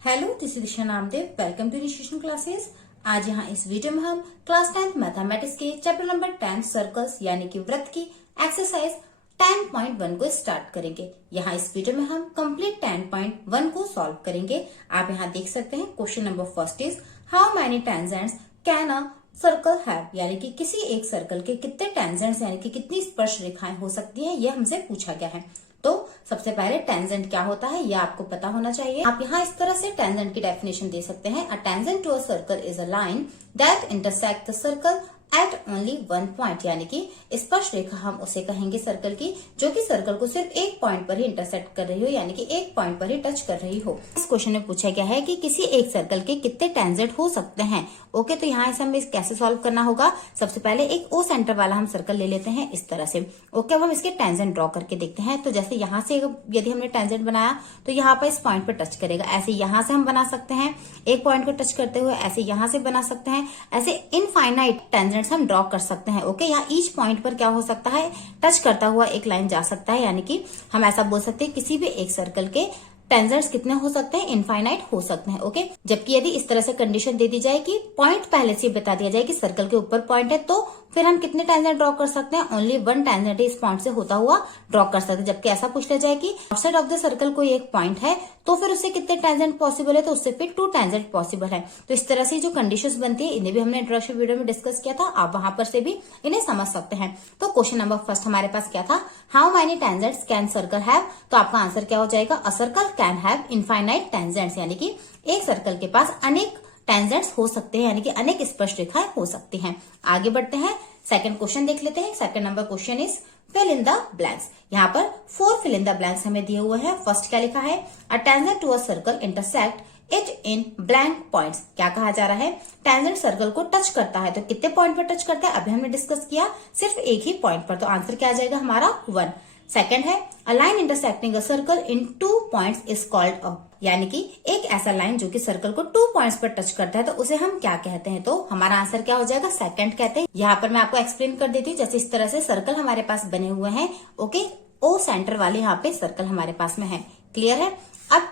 Hello, this is Disha Namdev. Welcome to initiation classes. आज यहाँ इस वीडियो में हम क्लास 10th मैथमेटिक्स के चैप्टर नंबर 10 सर्कल्स यानी कि वृत्त की एक्सरसाइज 10.1 को स्टार्ट करेंगे। यहाँ इस वीडियो में हम कंप्लीट 10.1 को सॉल्व करेंगे। आप यहाँ देख सकते हैं question number first is how many tangents can a circle have, यानी कि किसी एक सर्कल के कितने टेंजेंट्स यानी कि कितनी स्पर्श रेखाएं हो सकती हैं, ये हमसे पूछा गया है। तो सबसे पहले टेंजेंट क्या होता है ये आपको पता होना चाहिए। आप यहाँ इस तरह से टेंजेंट की डेफिनेशन दे सकते हैं। A tangent to a circle is a line that intersect the circle at only one point, यानी कि स्पर्श रेखा हम उसे कहेंगे सर्कल की जो कि सर्कल को सिर्फ एक पॉइंट पर ही इंटरसेक्ट कर रही हो, यानी कि एक पॉइंट पर ही टच कर रही हो। इस क्वेश्चन में पूछा गया है कि किसी एक सर्कल के कितने टेंजेंट हो सकते हैं। ओके, तो यहाँ से हमें कैसे सॉल्व करना होगा। सबसे पहले एक ओ सेंटर वाला हम सर्कल ले लेते हैं इस तरह से। ओके, अब हम इसके टेंजेंट ड्रॉ करके देखते हैं। तो जैसे यहाँ से यदि हमने टेंजेंट बनाया तो यहाँ पर इस पॉइंट पर टच करेगा। ऐसे यहाँ से हम बना सकते हैं एक पॉइंट को टच करते हुए, ऐसे यहाँ से बना सकते हैं। ऐसे इनफाइनाइट टेंजेंट्स हम ड्रॉ कर सकते हैं। ओके, यहाँ ईच पॉइंट पर क्या हो सकता है, टच करता हुआ एक लाइन जा सकता है, यानी कि हम ऐसा बोल सकते हैं किसी भी एक सर्कल के टेंजेंट्स कितने हो सकते हैं, इनफाइनाइट हो सकते हैं। ओके, जबकि यदि इस तरह से कंडीशन दे दी जाए कि पॉइंट पहले से बता दिया जाए कि सर्कल के ऊपर पॉइंट है, तो फिर हम कितने टेंजेंट ड्रॉ कर सकते हैं, ओनली वन टेंजेंट इस पॉइंट से होता हुआ ड्रॉ कर सकते हैं। जबकि ऐसा पूछ लिया जाए कि आउटसाइड ऑफ द सर्कल कोई एक पॉइंट है तो फिर उससे कितने टेंजेंट पॉसिबल है, तो उससे फिर 2 टेंजेंट पॉसिबल है। तो इस तरह से जो कंडीशंस बनती है इन्हें भी हमने इंट्रोडक्शन वीडियो में डिस्कस किया था, आप वहां पर से भी इन्हें समझ सकते हैं। तो क्वेश्चन नंबर फर्स्ट हमारे पास क्या था, how many tangents can circle have. तो आपका आंसर क्या हो जाएगा, a circle can have infinite tangents, यानी कि एक सर्कल के पास अनेक टेंजेंट्स हो सकते हैं, यानी कि अनेक स्पर्श रेखाएं हो सकती हैं। आगे बढ़ते हैं, सेकंड क्वेश्चन देख लेते हैं। Second number question is fill in the blanks. यहाँ पर 4 फिल इन द ब्लैंक्स हमें दिए हुए हैं। फर्स्ट क्या लिखा है, a tangent to a circle intersect it in blank points. क्या कहा जा रहा है, टेंजेंट सर्कल को टच करता है, तो कितने पॉइंट पर टच करता है, अभी हमने डिस्कस किया सिर्फ एक ही पॉइंट पर, तो आंसर क्या आ जाएगा हमारा 1। सेकंड है, a line intersecting a circle in 2 points is called a, यानी कि एक ऐसा लाइन जो कि सर्कल को 2 पॉइंट्स पर टच करता है तो उसे हम क्या कहते हैं। तो हमारा आंसर क्या हो जाएगा, सेकंड कहते हैं। यहाँ पर मैं आपको एक्सप्लेन कर देती हूँ। जैसे इस तरह से सर्कल हमारे पास बने हुए हैं। ओके, ओ सेंटर वाले यहाँ पे सर्कल हमारे पास में है। क्लियर है। अब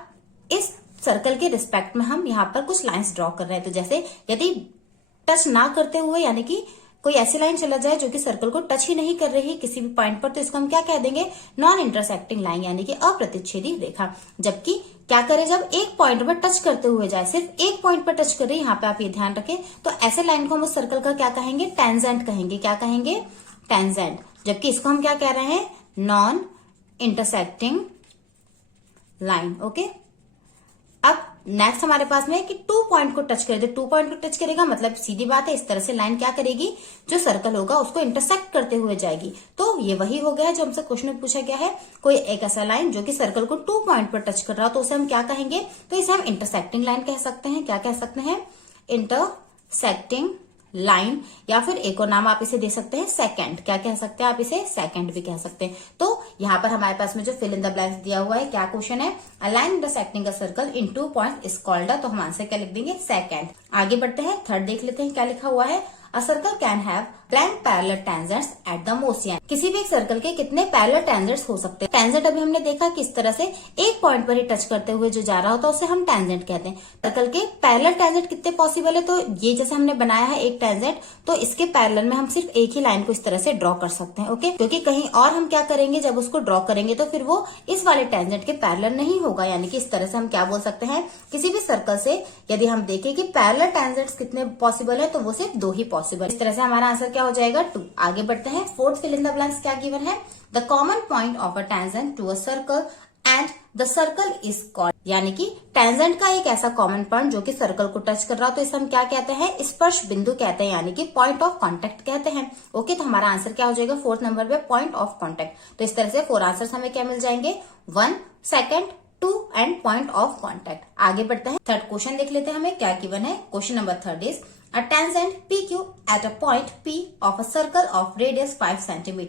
इस सर्कल के रिस्पेक्ट में हम यहाँ पर कुछ लाइन्स ड्रॉ कर रहे हैं। तो जैसे यदि टच ना करते हुए, यानी कि कोई ऐसी लाइन चला जाए जो कि सर्कल को टच ही नहीं कर रही है किसी भी पॉइंट पर, तो इसको हम क्या कह देंगे, नॉन इंटरसेक्टिंग लाइन, यानी कि अप्रतिच्छेदी रेखा। जबकि क्या करे, जब एक पॉइंट पर टच करते हुए जाए, सिर्फ एक पॉइंट पर टच कर रही है, यहाँ पे आप ये ध्यान रखें, तो ऐसे लाइन को हम उस सर्कल का क्या कहेंगे, टेंजेंट कहेंगे। क्या कहेंगे, टेंजेंट। जबकि इसको हम क्या कह रहे हैं, नॉन इंटरसेक्टिंग लाइन। ओके, अब नेक्स्ट हमारे पास में है कि 2 पॉइंट को टच करे। 2 पॉइंट को टच करेगा मतलब सीधी बात है, इस तरह से लाइन क्या करेगी, जो सर्कल होगा उसको इंटरसेक्ट करते हुए जाएगी। तो ये वही हो गया जो हमसे क्वेश्चन में पूछा गया है, कोई एक ऐसा लाइन जो कि सर्कल को 2 पॉइंट पर टच कर रहा हो तो उसे हम क्या कहेंगे, तो इसे हम इंटरसेक्टिंग लाइन कह सकते हैं। क्या कह सकते हैं, इंटरसेक्टिंग लाइन, या फिर एक और नाम आप इसे दे सकते हैं सेकंड। क्या कह सकते हैं आप इसे, सेकंड भी कह सकते हैं। तो यहाँ पर हमारे पास में जो फिल इन द ब्लैंक्स दिया हुआ है, क्या क्वेश्चन है, a line intersecting a circle in 2 points is called a, तो हम आंसर क्या लिख देंगे, सेकंड। आगे बढ़ते हैं, थर्ड देख लेते हैं क्या लिखा हुआ है, a circle can have blank parallel tangents at the most. किसी भी एक सर्कल के कितने पैरेलल टेंजेंट्स हो सकते हैं। टेंजेंट अभी हमने देखा किस तरह से एक पॉइंट पर ही टच करते हुए जो जा रहा होता है उसे हम टेंजेंट कहते हैं। सर्कल के पैरेलल टेंजेंट कितने पॉसिबल है, तो ये जैसे हमने बनाया है एक टेंजेंट, तो इसके पैरेलल में हम सिर्फ एक ही लाइन को इस तरह से ड्रॉ कर सकते हैं। ओके, क्योंकि कहीं और हम क्या करेंगे, जब उसको ड्रॉ करेंगे तो फिर वो इस वाले टेंजेंट के पैरेलल नहीं होगा। यानी कि इस तरह से हम क्या बोल सकते हैं, किसी भी सर्कल से यदि हम देखें कि पैरेलल टेंजेंट्स कितने पॉसिबल है, तो वो सिर्फ 2 ही पॉसिबल। इस तरह से हमारा आंसर क्या हो जाएगा, 2। आगे बढ़ते हैं, fourth fill in the blanks क्या गिवन है, the common point of a tangent to a circle and the circle is called, यानी कि टेंजेंट का एक ऐसा कॉमन पॉइंट जो कि सर्कल को टच कर रहा हो तो इसे हम क्या कहते हैं, स्पर्श बिंदु कहते हैं, यानी कि पॉइंट ऑफ कांटेक्ट कहते हैं। ओके, तो हमारा आंसर क्या हो जाएगा, फोर्थ नंबर पे पॉइंट ऑफ कांटेक्ट। तो इस तरह से 4 आंसर्स हमें क्या मिल जाएंगे, 1, second, 2 and point of contact. आगे बढ़ते हैं, थर्ड क्वेश्चन देख लेते हैं हमें क्या गिवन है। Question number third is a tangent PQ at a point P of a circle of radius 5 cm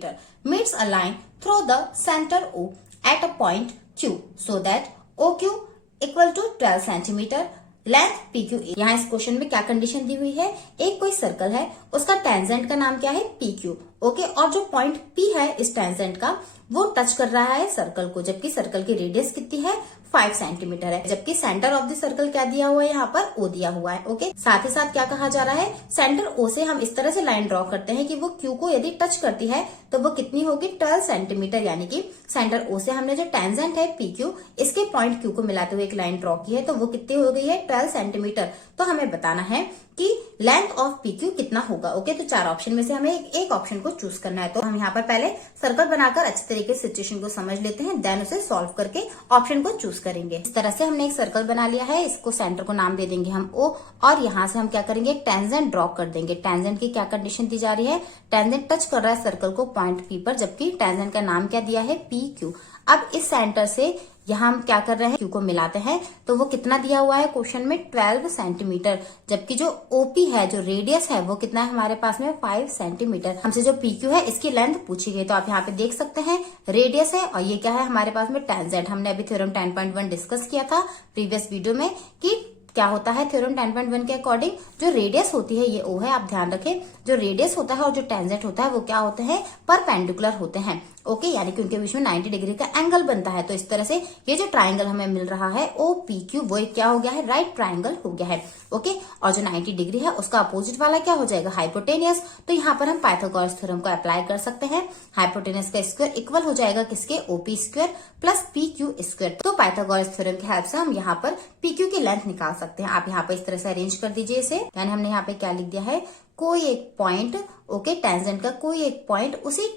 meets a line through the center O at a point Q so that OQ equal to 12 cm length PQ। यहाँ इस question में क्या condition दी हुई है, एक कोई circle है, उसका टेंजेंट का नाम क्या है PQ। ओके, और जो पॉइंट P है इस टेंजेंट का वो टच कर रहा है सर्कल को, जबकि सर्कल की रेडियस कितनी है 5 सेंटीमीटर है, जबकि सेंटर ऑफ द सर्कल क्या दिया हुआ है यहाँ पर O दिया हुआ है। ओके, साथ ही साथ क्या कहा जा रहा है, सेंटर O से हम इस तरह से लाइन ड्रॉ करते हैं कि वो Q को यदि टच करती है तो वो कितनी होगी 12 सेंटीमीटर, यानी कि सेंटर O से हमने जो टेंजेंट है PQ इसके पॉइंट Q को मिलाते हुए एक लाइन ड्रॉ की है, तो वो कितनी हो गई है 12 सेंटीमीटर। तो हमें बताना है कि लेंथ ऑफ PQ कितना होगा। ओके, तो 4 ऑप्शन में से हमें एक ऑप्शन को चूज करना है। तो हम यहाँ पर पहले सर्कल बनाकर अच्छी तरीके से सिचुएशन को समझ लेते हैं, देन उसे सॉल्व करके ऑप्शन को चूज करेंगे। इस तरह से हमने एक सर्कल बना लिया है, इसको सेंटर को नाम दे देंगे हम O, और यहाँ से हम क्या करेंगे टेंजेंट ड्रॉ कर देंगे। टेंजेंट की क्या कंडीशन दी जा रही है, टेंजेंट टच कर रहा है सर्कल को पॉइंट P पर, जबकि टेंजेंट का नाम क्या दिया है PQ। अब इस सेंटर से यहाँ हम क्या कर रहे हैं Q को मिलाते हैं, तो वो कितना दिया हुआ है क्वेश्चन में 12 सेंटीमीटर, जबकि जो OP है जो रेडियस है वो कितना है हमारे पास में 5 सेंटीमीटर। हमसे जो PQ है इसकी लेंथ पूछी गई, तो आप यहाँ पे देख सकते हैं रेडियस है और ये क्या है हमारे पास में टेंजेंट। हमने अभी थ्योरम 10.1 डिस्कस किया था प्रीवियस वीडियो में कि क्या होता है थ्योरम 10.1 के अकॉर्डिंग जो रेडियस होती है ये O है, आप ध्यान रखें जो रेडियस होता है और जो टेंजेंट होता है वो क्या होते हैं परपेंडिकुलर होते हैं। ओके, यानी कि उनके बीच में 90 डिग्री का एंगल बनता है। तो इस तरह से ये जो ट्राइंगल हमें मिल रहा है OPQ वो एक क्या हो गया है राइट ट्राइंगल हो गया है। ओके, और जो 90 डिग्री है उसका अपोजिट वाला क्या हो जाएगा हाइपोटेनियस। तो यहाँ पर हम पाइथागोरस थ्योरम को अप्लाई कर सकते हैं। हाइपोटेनियस का स्क्वायर इक्वल हो जाएगा किसके OP square plus PQ square. तो पाइथागोरस थ्योरम की हेल्प से हम यहाँ पर PQ की लेंथ निकाल सकते हैं। आप यहाँ पर इस तरह से अरेंज कर दीजिए इसे। यानी हमने यहाँ पे क्या लिख दिया है, कोई एक पॉइंट ओके टेंजेंट का कोई एक पॉइंट उसी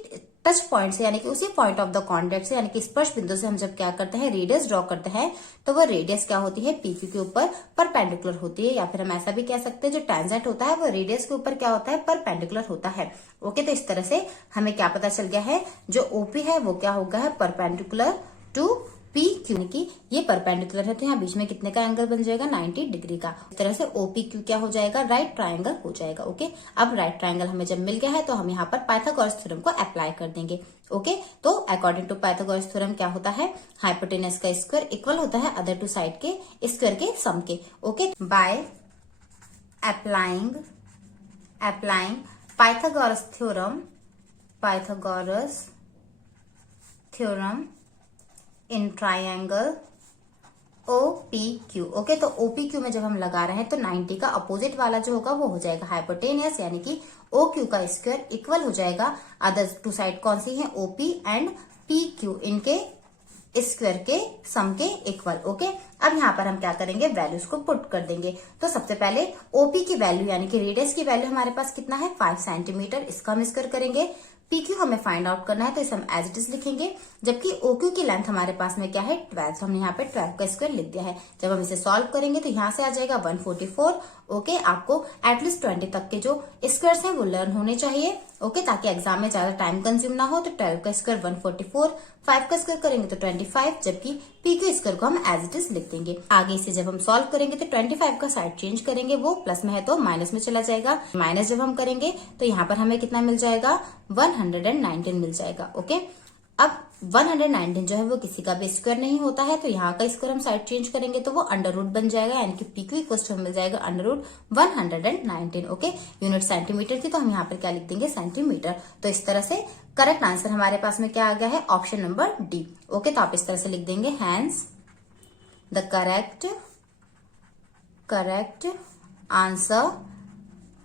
टच पॉइंट से यानी कि उसी पॉइंट ऑफ द कॉन्टेक्ट से यानी कि स्पर्श बिंदु से हम जब क्या करते हैं रेडियस ड्रॉ करते हैं तो वो रेडियस क्या होती है PQ के ऊपर परपेंडिकुलर होती है, या फिर हम ऐसा भी कह सकते हैं जो टेंजेंट होता है वो रेडियस के ऊपर क्या होता है परपेंडिकुलर होता है। ओके, तो इस तरह से हमें क्या पता चल गया है जो OP है वो क्या होगा है परपेंडिकुलर टू PQ, यानी कि ये परपेंडिकुलर है तो यहाँ बीच में कितने का एंगल बन जाएगा 90 डिग्री का। इस तरह से OPQ क्या हो जाएगा राइट ट्राइंगल हो जाएगा। ओके, अब राइट ट्राइंगल हमें जब मिल गया है तो हम यहाँ पर पाइथागोरस थ्योरम को अप्लाई कर देंगे। ओके, तो अकॉर्डिंग टू पाइथागोरस थ्योरम क्या होता है हाइपोटेनस का स्क्वायर इक्वल होता है अदर टू साइड के स्क्वायर के सम के। Okay, by applying Pythagoras theorem in triangle OPQ। Okay, तो OPQ में जब हम लगा रहे हैं तो 90 का अपोजिट वाला जो होगा वो हो जाएगा हाइपोटेनियस, यानी कि OQ का स्क्वायर इक्वल हो जाएगा अदर टू साइड कौन सी है OP एंड PQ इनके स्क्वायर के सम के इक्वल। ओके, अब यहाँ पर हम क्या करेंगे वैल्यूज को पुट कर देंगे। तो सबसे पहले OP की वैल्यू यानी कि रेडियस की वैल्यू हमारे पास कितना है 5 सेंटीमीटर, इसका हम स्क्वायर करेंगे। PQ हमें फाइंड आउट करना है तो इसे हम एज इट इज लिखेंगे, जबकि OQ की लेंथ हमारे पास में क्या है 12, तो हमने यहाँ पे 12 का स्क्वायर लिख दिया है। जब हम इसे सॉल्व करेंगे तो यहाँ से आ जाएगा 144। ओके, आपको एटलीस्ट 20 तक के जो स्क्वायर्स हैं वो लर्न होने चाहिए। ओके, ताकि एग्जाम में ज्यादा टाइम कंज्यूम ना हो। तो 12 का स्क्वायर 144, 5 का स्क्वायर करेंगे तो 25, जबकि PQ स्क्वायर को हम एज इट इज लिख देंगे। आगे इसे जब हम सॉल्व करेंगे तो 25 का साइड चेंज करेंगे, वो प्लस में है तो माइनस में चला जाएगा। माइनस जब हम करेंगे तो यहाँ पर हमें कितना मिल जाएगा 119 मिल जाएगा। ओके, अब 119 जो है वो किसी का भी स्क्वायर नहीं होता है, तो यहाँ का स्क्वायर हम साइड चेंज करेंगे तो वो अंडर रूट बन जाएगा, यानी कि PQ इक्वल टू मिल जाएगा under root 119। Okay, unit centimetre थी तो हम यहाँ पर क्या लिख देंगे सेंटीमीटर। तो इस तरह से करेक्ट आंसर हमारे पास में क्या आ गया है ऑप्शन नंबर D। ओके, तो आप इस तरह से लिख देंगे hence the correct answer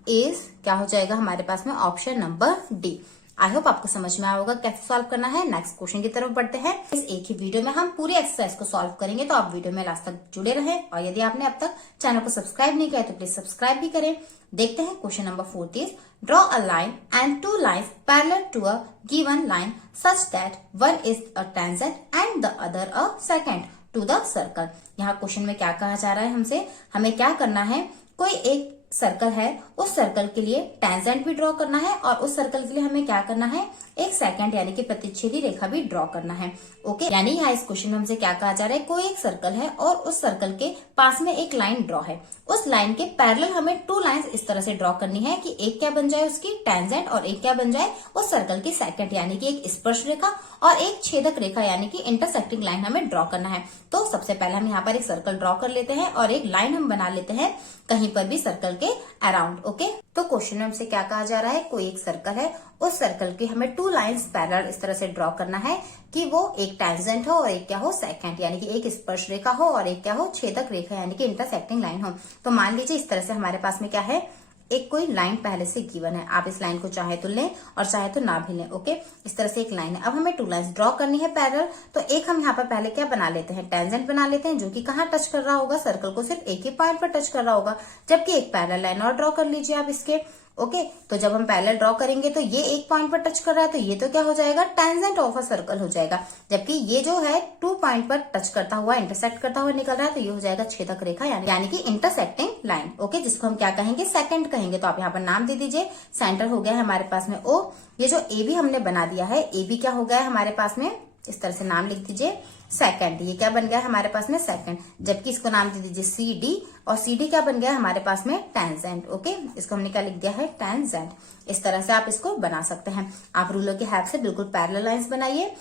is क्या हो जाएगा हमारे पास में option number D। I hope आपको समझ में आया होगा कैसे सॉल्व करना है। नेक्स्ट क्वेश्चन की तरफ बढ़ते हैं। इस एक ही वीडियो में हम पूरी एक्सरसाइज को सॉल्व करेंगे, तो आप वीडियो में लास्ट तक जुड़े रहें, और यदि आपने अब तक चैनल को सब्सक्राइब नहीं किया तो प्लीज सब्सक्राइब भी करें। देखते हैं question number 4 draw a line and 2 lines parallel to a given line such that one is a tangent and the other a second to the circle. यहाँ क्वेश्चन में क्या कहा जा रहा है हमसे, हमें क्या करना है, कोई एक सर्कल है, उस सर्कल के लिए टेंजेंट भी ड्रॉ करना है और उस सर्कल के लिए हमें क्या करना है एक सेकंड यानी कि प्रतिच्छेदी रेखा भी ड्रॉ करना है। ओके, यानी यहाँ इस क्वेश्चन में हमसे क्या कहा जा रहा है, कोई एक सर्कल है और उस सर्कल के पास में एक लाइन ड्रॉ है, उस लाइन के पैरेलल हमें 2 लाइंस इस तरह से ड्रॉ करनी है कि एक क्या बन जाए उसकी टेंजेंट और एक क्या बन जाए उस सर्कल की सेकंड, यानी कि एक स्पर्श रेखा और एक छेदक रेखा यानी कि इंटरसेक्टिंग लाइन हमें ड्रॉ करना है। तो सबसे पहले हम यहाँ पर एक सर्कल ड्रॉ कर लेते हैं और एक लाइन हम बना लेते हैं, कहीं पर भी सर्कल के अराउंड। ओके, तो क्वेश्चन में हमसे क्या कहा जा रहा है, कोई एक सर्कल है, उस सर्कल के हमें 2 लाइंस पैरेलल इस तरह से ड्रॉ करना है कि वो एक टेंजेंट हो और एक क्या हो, सेकेंट, यानी कि एक स्पर्श रेखा हो और एक क्या हो, छेदक रेखा, यानी कि इंटरसेक्टिंग लाइन हो। तो मान लीजिए इस तरह से हमारे पास में क्या है, एक कोई लाइन पहले से गिवन है, आप इस लाइन को चाहे तो लें और चाहे तो ना भी लें। ओके, इस तरह से एक लाइन है। अब हमें 2 लाइंस ड्रॉ करनी है पैरेलल, तो एक हम यहाँ पर पहले क्या बना लेते हैं, टेंजेंट बना लेते हैं, जो कि कहाँ टच कर रहा होगा, सर्कल को सिर्फ एक ही पॉइंट पर टच कर रहा होगा। जबकि एक पैरेलल लाइन और ड्रॉ कर लीजिए आप इसके। ओके, तो जब हम पैरेलल ड्रॉ करेंगे तो ये एक पॉइंट पर टच कर रहा है, तो ये तो क्या हो जाएगा, टेंजेंट ऑफ अ सर्कल हो जाएगा। जबकि ये जो है 2 पॉइंट पर टच करता हुआ, इंटरसेक्ट करता हुआ निकल रहा है, तो ये हो जाएगा छेदक रेखा, यानी कि इंटरसेक्टिंग लाइन। ओके, जिसको हम क्या कहेंगे, सेकंड कहेंगे। तो आप यहाँ पर नाम दे दीजिए। सेंटर हो गया है हमारे पास में O। ये जो AB हमने बना दिया है, AB क्या हो गया है हमारे पास में, इस तरह से नाम लिख दीजिए, सेकंड। ये क्या बन गया है हमारे पास में, सेकंड। जबकि इसको नाम दे दीजिए CD, और CD क्या बन गया है हमारे पास में, टेंजेंट। ओके, इसको हमने क्या लिख दिया है, टेंजेंट। इस तरह से आप इसको बना सकते हैं। आप रूलर की हेल्प से बिल्कुल पैरेलल लाइंस बनाइए।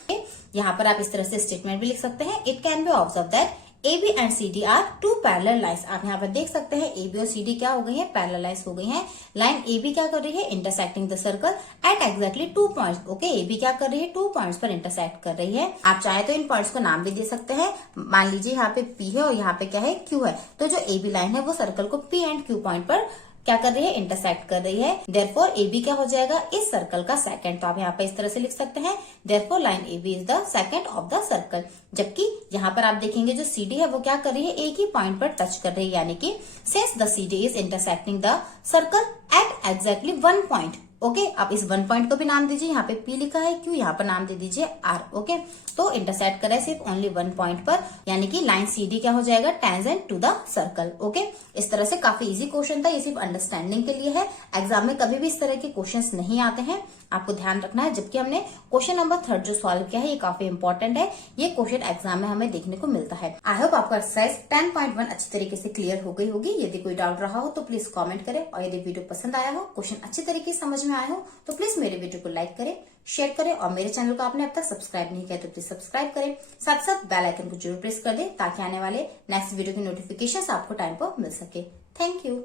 यहाँ पर आप इस तरह से स्टेटमेंट भी लिख सकते हैं, it can be observe that AB and CD are 2 parallel lines. आप यहाँ पर देख सकते हैं AB और CD क्या हो गई है, पैरेलल लाइंस हो गई हैं। लाइन AB क्या कर रही है, intersecting the circle at exactly 2 points. Okay, AB क्या कर रही है, 2 पॉइंट्स पर इंटरसेक्ट कर रही है। आप चाहे तो इन पॉइंट्स को नाम भी दे सकते हैं। मान लीजिए यहाँ पे P है और यहाँ पे क्या है, Q है। तो जो AB लाइन है वो सर्कल को P एंड Q पॉइंट पर क्या कर रही है, इंटरसेक्ट कर रही है। देयरफॉर AB क्या हो जाएगा, इस सर्कल का सेकंड। तो आप यहाँ पे इस तरह से लिख सकते हैं, therefore line AB is the second of the circle. जबकि यहाँ पर आप देखेंगे जो CD है वो क्या कर रही है, एक ही पॉइंट पर टच कर रही है, यानी कि since the CD is intersecting the circle at exactly 1 point. Okay, आप इस 1 पॉइंट को भी नाम दीजिए, यहाँ पे P लिखा है, Q यहाँ पर नाम दे दीजिए R। ओके, तो इंटरसेक्ट करे सिर्फ ओनली 1 पॉइंट पर, यानी कि लाइन CD क्या हो जाएगा, tangent to the circle. Okay, इस तरह से काफी इजी क्वेश्चन था, ये सिर्फ अंडरस्टैंडिंग के लिए है। एग्जाम में कभी भी इस तरह के क्वेश्चंस नहीं आते हैं, आपको ध्यान रखना है। जबकि हमने क्वेश्चन नंबर 3 जो सॉल्व किया है, ये काफी इंपॉर्टेंट है। ये क्वेश्चन एग्जाम में हमें देखने को मिलता है। आई होप आपका एक्सरसाइज 10.1 अच्छी तरीके से क्लियर हो गई होगी। यदि कोई डाउट रहा हो तो प्लीज कॉमेंट करें, और यदि वीडियो पसंद आया हो, क्वेश्चन अच्छी तरीके से समझ में आया हो, तो प्लीज मेरे वीडियो को लाइक करें, शेयर करें, और मेरे चैनल को आपने अब तक सब्सक्राइब नहीं किया तो प्लीज सब्सक्राइब करें। साथ साथ बेल आइकन को जरूर प्रेस कर दें, ताकि आने वाले नेक्स्ट वीडियो की नोटिफिकेशन आपको टाइम पर मिल सके। Thank you.